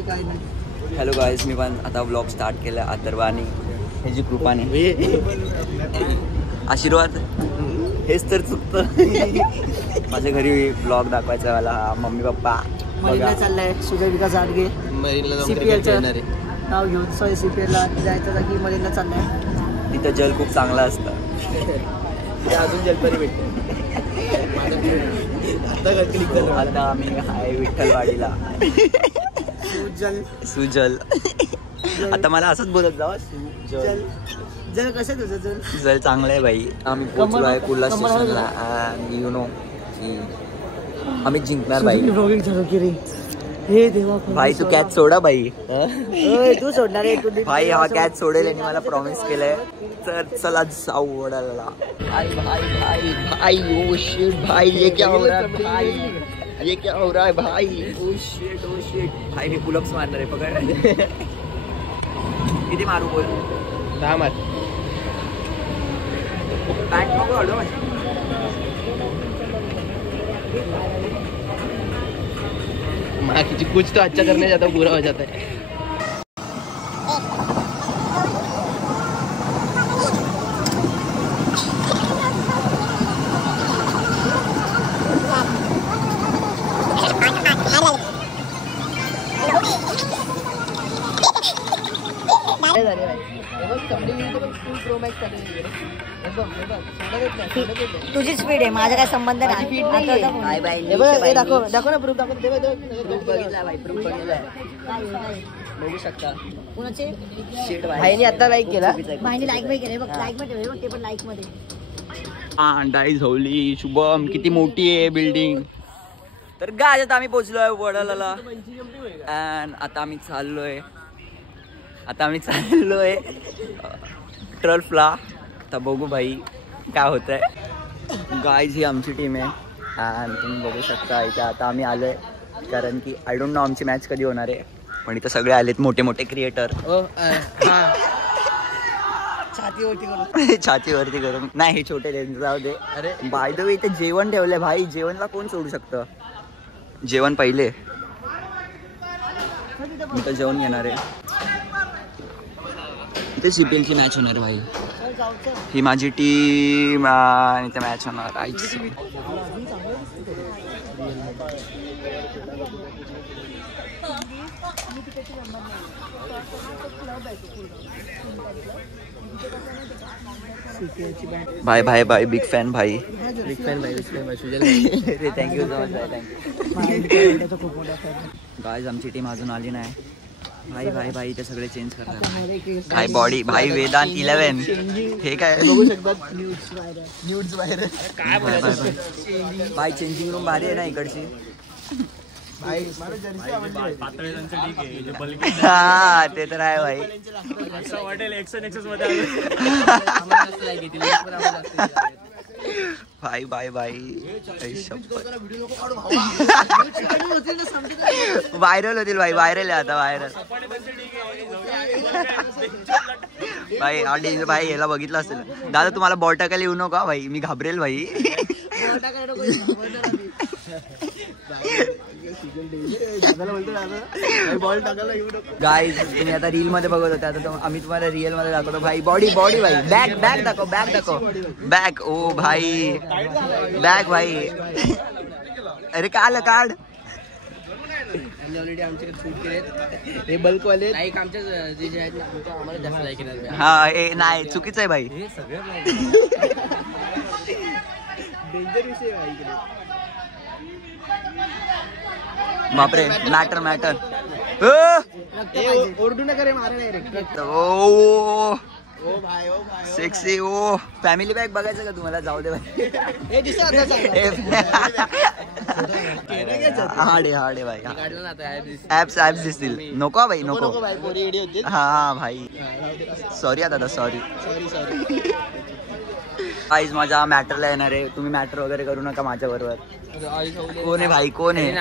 बाकी काय नाही. हॅलो गाईज, मी पण आता व्लॉग स्टार्ट केला अथर्वानी ह्याची कृपाने. आशीर्वाद हेच तर चुकतं. माझ्या घरी व्लॉग दाखवायचा मला. मम्मी पप्पा मरीनला चाललाय सुजय विकास आडगे CPL नाव घेऊन. CPL ला जायचं जागी मरीनला चाललाय. तिथं जल खूप चांगला असतं. अजून जलपरी भेटते. आता आम्ही आहे विठ्ठलवाडीला. सुजल. आता मला असंच बोलत जावा. जल जल कसं तुझं जल? जल चांगलं आहे भाई. आम्ही पोहोचलो आहे कुर्ला स्टेशनला. यू नो आम्ही जिंकणार भाई. हे देवा भाई तू कॅच सोडा भाई. तू सोडणार आहे. भाई हा कॅच सोडेल आणि मला प्रॉमिस केलंय. तर चला जाऊ वडाला. भाई भाई भाई भाई ओ शिट भाई ये क्या हो रहा है भाई? ये क्या हो रहा है भाई? ओ शिट भाई मी पुलअप्स मारणार आहे. पकड. किती मारू बोल? 10 मार. बॅट नको हळू. माँ किसी कुछ तो अच्छा करने जाता हूँ बुरा हो जाता है. तुझी स्पीड आहे, माझा काय संबंध नाही. दाखव ना प्रूफ. दाखव. बघू शकता कुणाचे भाईने आता लाईक केला. भाईने लाईक मध्ये केले बघ. लाईक मध्ये ते पण लाईक मध्ये. Dies Holy. शुभम किती मोठी आहे बिल्डिंग. तर गाय आता आम्ही पोहोचलोय वडाला. अँड आता आम्ही चाललोय ट्रल्फला. आता बघू भाई काय होत आहे. गाईज ही आमची टीम आहे. अँड तुम्ही बघू शकता इथे आता आम्ही आलोय. कारण की आय डोंट नो आमची मॅच कधी होणार आहे. पण इथं सगळे आलेत मोठे मोठे क्रिएटर. छातीवरती करून नाही. हे छोटे जाऊ दे. अरे बाय द वे इथे जेवण ठेवलंय भाई. जेवणला कोण सोडू शकतं? जेवण पहिले. मी तर जेवण घेणार आहे. इथे CPL ची मॅच होणार भाई. ही माझी टीम आणि इथे मॅच होणार. भाई भाई भाई बिग फॅन भाई. थँक्यू सो मच भाई. थँक्यू. गाईज आमची टीम अजून आली नाही. भाई भाई भाई ते सगळे चेंज करतात. भाई बॉडी भाई वेदांत 11. हे काय बघू शकतात. न्यूड्स बाहेर. भाई चेंजिंग रूम भारी आहे ना इकडची. हा ते तर आहे भाई. भाई भाई भाई व्हायरल होतील भाई. व्हायरल आहे आता. व्हायरल भाई. आणि भाई याला बघितलं असेल. दादा तुम्हाला बॉल टाकायला येऊ नका भाई. मी घाबरेल भाई. गाईज तुम्ही आता रील मध्ये बघत होते. आता आम्ही तुम्हाला रिअल मध्ये दाखवतो भाई. बॉडी भाई. बॅक दाखव. बॅक. ओ भाई बॅक भाई. अरे काढ. ऑलरेडी आमच्याकडे शूट केलेत. हे बल्क वाले लाईक आमच्या जे आहेत ना आम्हाला जास्त लाईक येणार. हा हे नाही चुकीचं आहे भाई. हे सगळं डेंजर विषय आहे इकडे. बापरे. मॅटर ओरडू नका रे. मारा डायरेक्ट. ओ सेक्सी. ओ फॅमिली बॅग बघायचं का तुम्हाला? जाऊ दे भाई. हाडे भाई. ऍप्स दिसतील. नको भाई नको. हा भाई सॉरी दादा. सॉरी. गाईज माझ्या मॅटरला येणार आहे. तुम्ही मॅटर वगैरे करू नका माझ्या बरोबर. कोण आहे भाई? कोण आहे?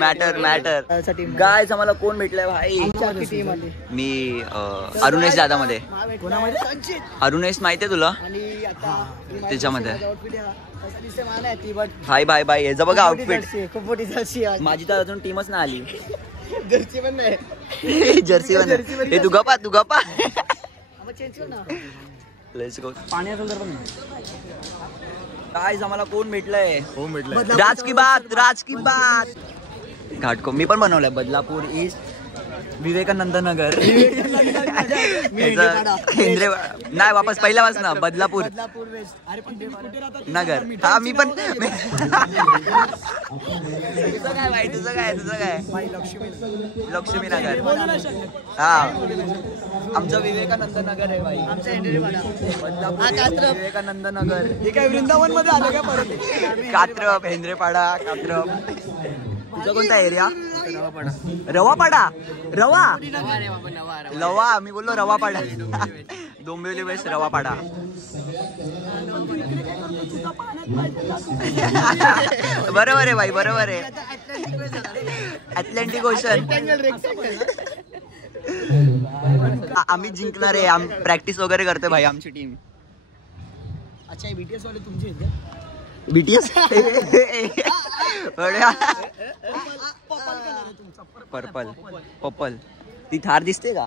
मॅटर टीम गायज आम्हाला कोण भेटलंय भाई? टीम आली. मी अरुणेश दादा मध्ये. कोणामध्ये? संचित. अरुणेश माहितीये तुला? आणि आता त्याच्यामध्ये. outfit आहे हा. तसा दिसते मला नाही ती, but भाई याचं बघा मोठी आउटफिट. जर्सी आहे, खूप मोठी जर्सी आहे. माझी तर अजून टीमच नाही आली. जर्सी पण नाही. Jersey one. हे तू गप्पा मग चेंज कर ना. Let's go. पाणी असेल तर पण गाइस आम्हाला कोण भेटलंय? राज की बात. घाटको मी पण बनवलंय. बदलापूर ईस्ट, विवेकानंद नगर, हेंद्रे नाही वापस पहिल्यापासून बदलापूर वेस्ट. अरे पण तुम्ही कुठे राहतात? नगर. हा मी पण. तुझं काय लक्ष्मी नगर. हा आमचं विवेकानंद नगर आहे भाई. आमचा एंट्री बघा. बदलापूर विवेकानंद नगर. हे काय वृंदावन मध्ये आलं का परत? कात्रप, हेंद्रेपाडा, कात्रप. तुझा कोणता एरिया? रवापाडा. लवा मी बोललो रवापाडा. डोंबिवली वेस्ट रवापाडा. बरोबर आहे भाई, बरोबर आहे. Atlantic ocean. आम्ही जिंकणार आहे. आम्ही प्रॅक्टिस वगैरे करते भाई आमची टीम. अच्छा बीटीएस वाले तुमचे आहेत का? बीटीएस पर्पल ती थार दिसते का?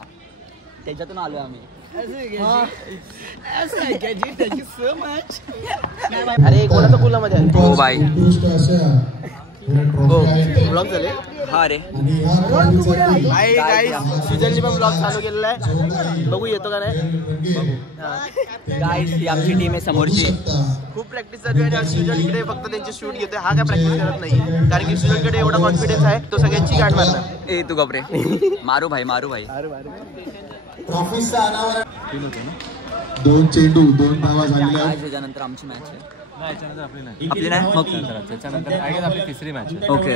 त्याच्यातून आलोय आम्ही. अरे कोणाचा पुलामध्ये हो बाई. ब्लॉग झाले. हा रे सुजलनी पण ब्लॉग चालू केलेला आहे. बघू येतो का नाही. गाईस ही आमची टीम आहे समोरची. खूप प्रॅक्टिस चालू आहे. सुजल इकडे फक्त त्यांची शूट घेतोय. हा काय प्रॅक्टिस करत नाही, कारण की सुजलकडे एवढा कॉन्फिडन्स आहे, तो सगळ्यांची गाठ मारणार. ए तू गपरे. मारू भाई. दोन चेंडू 2 धावा झालेल्या. त्याच्यानंतर आमची मॅच आहे. आपली नाही मग आपली तिसरी मॅच आहे. ओके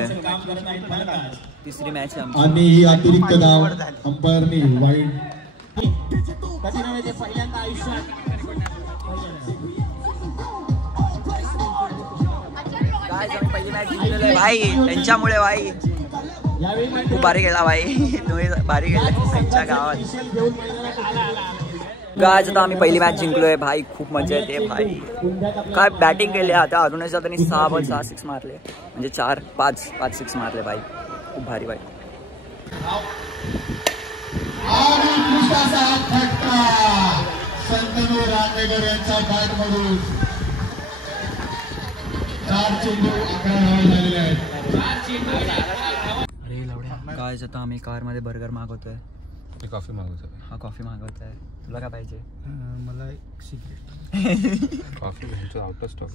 तिसरी मॅच आहे आमची. आणि ही अतिरिक्त धाव अंपायरनी वाईड. भाई त्यांच्यामुळे भाई खूप भारी गेला भाई. तुम्ही भारी गेला त्यांच्या गावात. गाज आता आम्ही पहिली मॅच जिंकलोय भाई. खूप मजा येते भाई. काय बॅटिंग केली आता. अरुणेश दादांनी 6 6 मारले, म्हणजे 5 6 मारले भाई. खूप भारी भाई. संतनू रामेकर यांच्या बॅटमधून 4 चेंडू 11 धावा झालेल्या आहेत. गाज आता आम्ही कारमध्ये बर्गर मागवतोय. कॉफी मागवतो. हा कॉफी मागवतोय. तुला काय पाहिजे? मला एक secret. Coffee out of stock.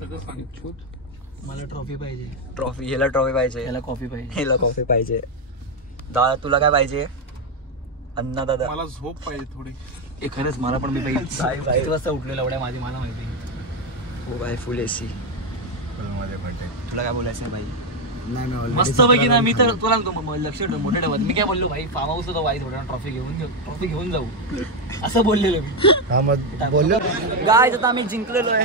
मला ट्रॉफी पाहिजे. ह्याला ट्रॉफी पाहिजे. याला कॉफी पाहिजे. ह्याला कॉफी पाहिजे. दादा तुला काय पाहिजे? अण्णा दादा मला झोप पाहिजे थोडी. खरंच मला पण. मी पाहिजे. 5 वाजता उठलेला एवढ्या माझी मला माहिती. हो भाई फुल एसी. तुला काय बोलायचं भाई? मस्त पैकी ना. मी तर तुला लक्ष ठेव, मोठे ठेवत. मी काय बोललो भाई, फार्म हाऊस होतो भाई, थोडा ट्रॉफी घेऊन जाऊ असं बोललेलो मी. बोललो गाय आता आम्ही जिंकलेलो आहे.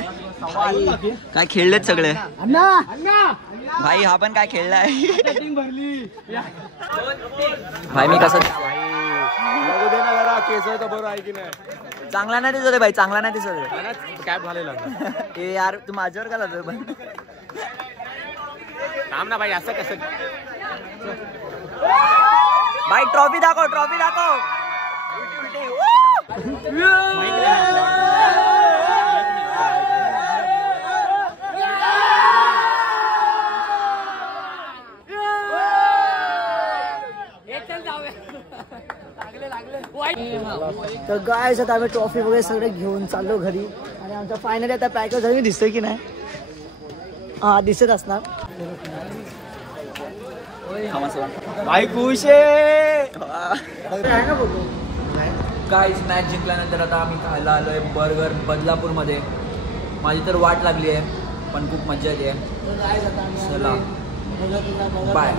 काय खेळलेत सगळे भाई. हा पण काय खेळलाय भाई. मी कसं चांगला नाही दिसत भाई. चांगला नाही दिसत. कॅप घालायला ए यार तू माझ्यावर का जातोय पण? थांब ना भाई. असं कसं भाई ट्रॉफी दाखव. तर गायस आता आम्ही ट्रॉफी वगैरे सगळे घेऊन चाललो घरी. आणि आमचा फायनली आता पॅकेज झाली. दिसतंय की नाही? हा दिसत असणार. भाई खुश आहे गाइस. मॅच जिंकल्यानंतर आता आम्ही खायला आलोय बर्गर बदलापूरमध्ये. माझी तर वाट लागली आहे, पण खूप मजा येते. चला बाय.